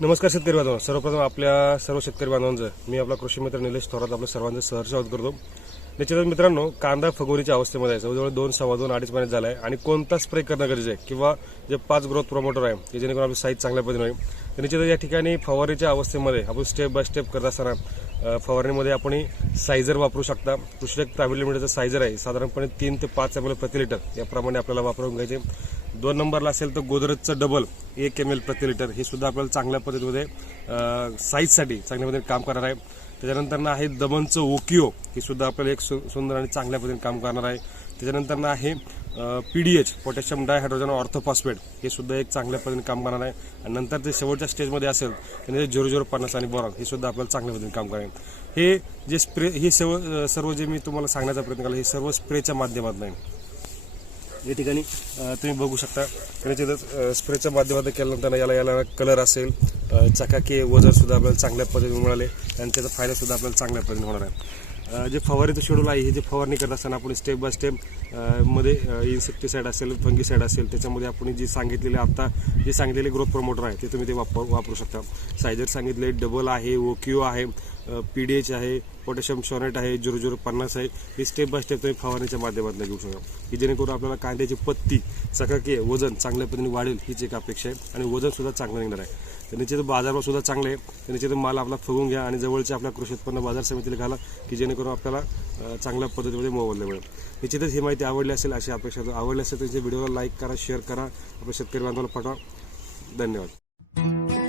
नमस्कार शेतकरी बांधव. सर्वप्रथम आपल्या सर्व शेतकरी बांधवांचं मी आपला कृषी मित्र निलेश थोरात आपलं सर्वांचं सहर्ष स्वागत करतो. निश्चितच मित्रांनो कांदा फगोरीच्या अवस्थेमध्ये आहे. जवळजवळ दोन सव्वा दोन अडीच महिन्यात झाला आहे आणि कोणता स्प्रे करणं गरजेचं आहे? किंवा जे पाच ग्रोथ प्रमोटर आहे की जेणेकरून आपली साईज चांगल्या पद्धतीने होईल. तर निश्चितच या ठिकाणी फवारीच्या अवस्थेमध्ये आपण स्टेप बाय स्टेप करत असताना फवारणीमध्ये आपण सायझर वापरू शकता. कृषी प्रायव्हेट लिमिटेडचं सायझर आहे. साधारणपणे तीन ते पाच एम एल प्रति लिटर याप्रमाणे आपल्याला वापरून घ्यायचे. दोन नंबरला असेल तर गोदरेजचं डबल एक एम एल प्रति लिटर हे सुद्धा आपल्याला चांगल्या पद्धतीमध्ये साईजसाठी चांगल्या पद्धतीने काम करणार आहे. त्याच्यानंतर ना आहे दमनचं ओकिओ. हे सुद्धा आपल्याला एक सु- सुंदर आणि चांगल्या पद्धतीने काम करणार आहे. त्याच्यानंतर ना आहे पीडीएच पोटॅशियम डायहायड्रोजन ऑर्थोफॉस्फेट हे सुद्धा एक चांगल्या पद्धतीने काम करणार आहे. आणि नंतर जे शेवटच्या स्टेजमध्ये असेल तर झिरो झिरो पन्नास आणि बोरॉन हे सुद्धा आपल्याला चांगल्या पद्धतीने काम करेल. हे जे स्प्रे हे सर्व सर्व जे मी तुम्हाला सांगण्याचा प्रयत्न केला हे सर्व स्प्रेच्या माध्यमातून आहे. या ठिकाणी तुम्ही बघू शकता निश्चितच स्प्रेच्या माध्यमातून केल्यानंतर याला याला कलर असेल चकाके चकाकी आपल्याला चांगल्या पद्धतीने मिळाले आणि त्याचा फायदासुद्धा आपल्याला चांगल्या पद्धतीने होणार आहे. जे फवारीचं शेड्यूल आहे हे जे फवारणी करत असताना आपण स्टेप बाय स्टेपमध्ये इन्सेक्टिसाईड असेल फंगीसाईड असेल त्याच्यामध्ये आपण जी सांगितलेले आत्ता जे सांगितलेले ग्रोथ प्रमोटर आहे ते तुम्ही ते वापर वापरू शकता. सायझर सांगितले डबल आहे ओक्यू आहे पी डी एच आहे पोटॅशियम शॉनेट आहे झिरो झिरो पन्नास आहे. हे स्टेप बाय स्टेप तुम्ही फवारणीच्या माध्यमातून घेऊ शकता. की जेणेकरून आपल्याला कांद्याची पत्ती चकाकी वजन चांगल्या पद्धतीने वाढेल हीच एक अपेक्षा आहे. आणि वजनसुद्धा चांगलं निघणार आहे. तर निश्चित बाजारभाव सुद्धा चांगले आहे तर निश्चित माल आपला फुगून घ्या आणि जवळच्या आपल्या कृषी उत्पन्न बाजार समितीला घाला की जेणेकरून आपल्याला चांगल्या पद्धतीमध्ये मोबदला मिळेल. निश्चितच ही माहिती आवडली असेल अशी अपेक्षा आवडली असेल तर व्हिडिओला लाईक करा शेअर करा. आपल्या शेतकरी बांधवाला पाठवा. धन्यवाद.